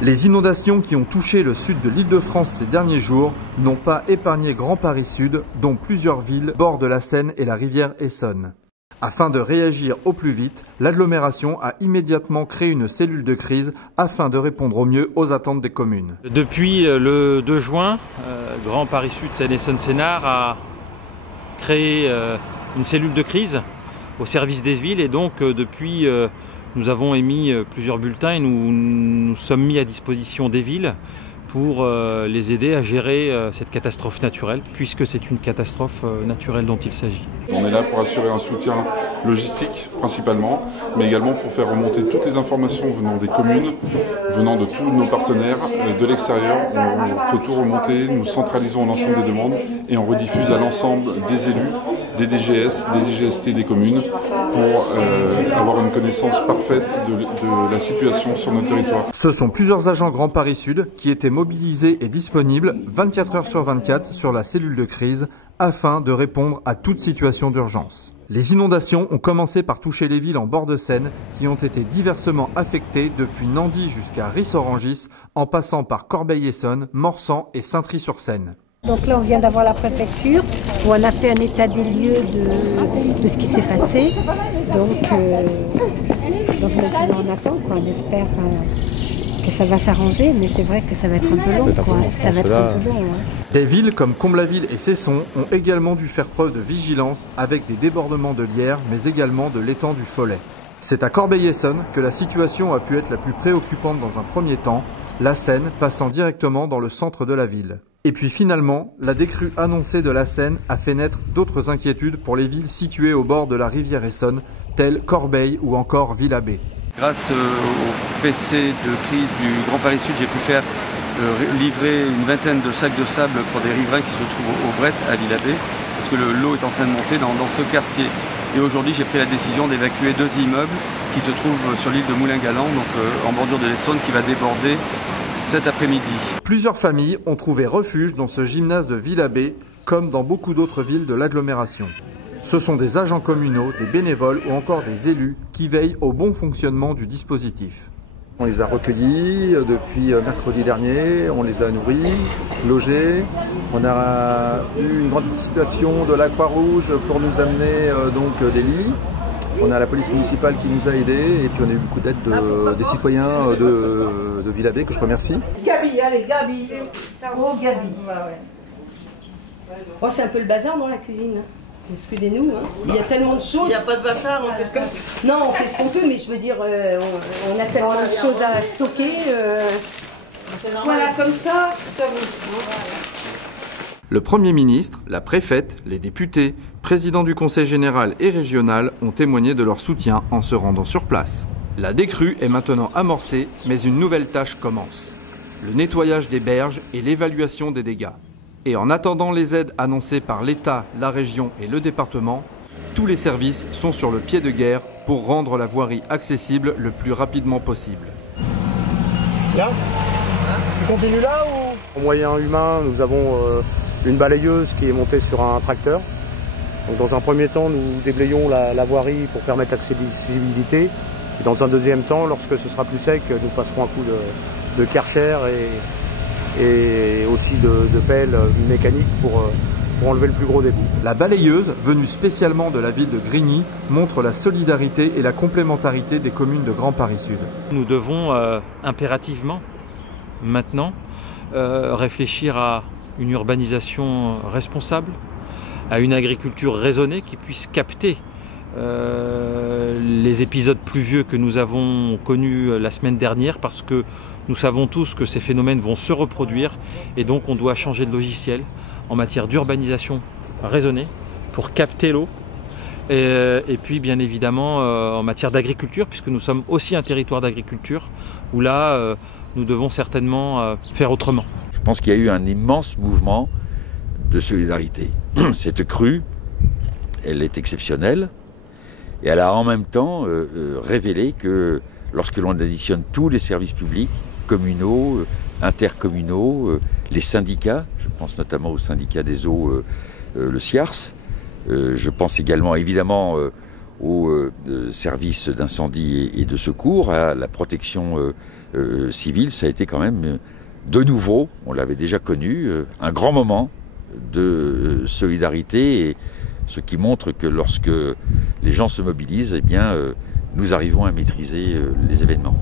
Les inondations qui ont touché le sud de l'Île-de-France ces derniers jours n'ont pas épargné Grand Paris Sud, dont plusieurs villes bordent la Seine et la rivière Essonne. Afin de réagir au plus vite, l'agglomération a immédiatement créé une cellule de crise afin de répondre au mieux aux attentes des communes. Depuis le 2 juin, Grand Paris Sud Seine-Essonne-Sénart a créé une cellule de crise au service des villes et donc depuis nous avons émis plusieurs bulletins et nous sommes mis à disposition des villes pour les aider à gérer cette catastrophe naturelle, puisque c'est une catastrophe naturelle dont il s'agit. On est là pour assurer un soutien logistique principalement, mais également pour faire remonter toutes les informations venant des communes, venant de tous nos partenaires, de l'extérieur. On fait tout remonter, nous centralisons l'ensemble des demandes et on rediffuse à l'ensemble des élus, des DGS, des IGST des communes pour avoir une connaissance parfaite de la situation sur notre territoire. Ce sont plusieurs agents Grand Paris Sud qui étaient mobilisés et disponibles 24 heures sur 24 sur la cellule de crise afin de répondre à toute situation d'urgence. Les inondations ont commencé par toucher les villes en bord de Seine qui ont été diversement affectées depuis Nandy jusqu'à Ris-Orangis en passant par Corbeil-Essonnes, Morsan et Saintry-sur-Seine. Donc là, on vient d'avoir la préfecture où on a fait un état des lieux de ce qui s'est passé. Donc maintenant, on attend, quoi. On espère que ça va s'arranger, mais c'est vrai que ça va être un peu long, quoi. Ça va être un peu long, hein. Des villes comme Comble-la-Ville et Cesson ont également dû faire preuve de vigilance avec des débordements de l'Yerres, mais également de l'étang du Follet. C'est à Corbeil-Essonnes que la situation a pu être la plus préoccupante dans un premier temps, la Seine passant directement dans le centre de la ville. Et puis finalement, la décrue annoncée de la Seine a fait naître d'autres inquiétudes pour les villes situées au bord de la rivière Essonne, telles Corbeil ou encore Villabé. Grâce au PC de crise du Grand Paris Sud, j'ai pu faire livrer une vingtaine de sacs de sable pour des riverains qui se trouvent au Bret à Villabé, parce que l'eau est en train de monter dans ce quartier. Et aujourd'hui, j'ai pris la décision d'évacuer 2 immeubles qui se trouvent sur l'île de Moulin-Galant, donc en bordure de l'Essonne, qui va déborder cet après-midi. Plusieurs familles ont trouvé refuge dans ce gymnase de Villabé, comme dans beaucoup d'autres villes de l'agglomération. Ce sont des agents communaux, des bénévoles ou encore des élus qui veillent au bon fonctionnement du dispositif. On les a recueillis depuis mercredi dernier, on les a nourris, logés. On a eu une grande participation de la Croix-Rouge pour nous amener des lits. On a la police municipale qui nous a aidés et puis on a eu beaucoup d'aide des citoyens de Villabé que je remercie. Gabi, allez Gabi. Oh Gabi. Oh, c'est un peu le bazar dans la cuisine. Excusez-nous, hein. Il y a tellement de choses. Il n'y a pas de bazar, on fait ce qu'on peut. Non, on fait ce qu'on peut, mais je veux dire, on a tellement de choses à stocker. Voilà, comme ça, Le Premier ministre, la préfète, les députés, présidents du Conseil général et régional ont témoigné de leur soutien en se rendant sur place. La décrue est maintenant amorcée, mais une nouvelle tâche commence. Le nettoyage des berges et l'évaluation des dégâts. Et en attendant les aides annoncées par l'État, la région et le département, tous les services sont sur le pied de guerre pour rendre la voirie accessible le plus rapidement possible. Là ? Tu continues là ou... En moyen humain, nous avons une balayeuse qui est montée sur un tracteur. Donc dans un premier temps, nous déblayons la voirie pour permettre l'accessibilité. Et dans un deuxième temps, lorsque ce sera plus sec, nous passerons un coup de Karcher et aussi de pelle mécanique pour enlever le plus gros dégoût. La balayeuse, venue spécialement de la ville de Grigny, montre la solidarité et la complémentarité des communes de Grand Paris Sud. Nous devons impérativement, maintenant, réfléchir à une urbanisation responsable, à une agriculture raisonnée qui puisse capter les épisodes pluvieux que nous avons connus la semaine dernière, parce que nous savons tous que ces phénomènes vont se reproduire et donc on doit changer de logiciel en matière d'urbanisation raisonnée pour capter l'eau et puis bien évidemment en matière d'agriculture, puisque nous sommes aussi un territoire d'agriculture où là nous devons certainement faire autrement. Je pense qu'il y a eu un immense mouvement de solidarité. Cette crue, elle est exceptionnelle et elle a en même temps révélé que lorsque l'on additionne tous les services publics, communaux, intercommunaux, les syndicats, je pense notamment au syndicat des eaux, le SIARS, Je pense également évidemment aux services d'incendie et de secours, à la protection civile. Ça a été quand même de nouveau, on l'avait déjà connu, un grand moment de solidarité, et ce qui montre que lorsque les gens se mobilisent, eh bien, nous arrivons à maîtriser les événements.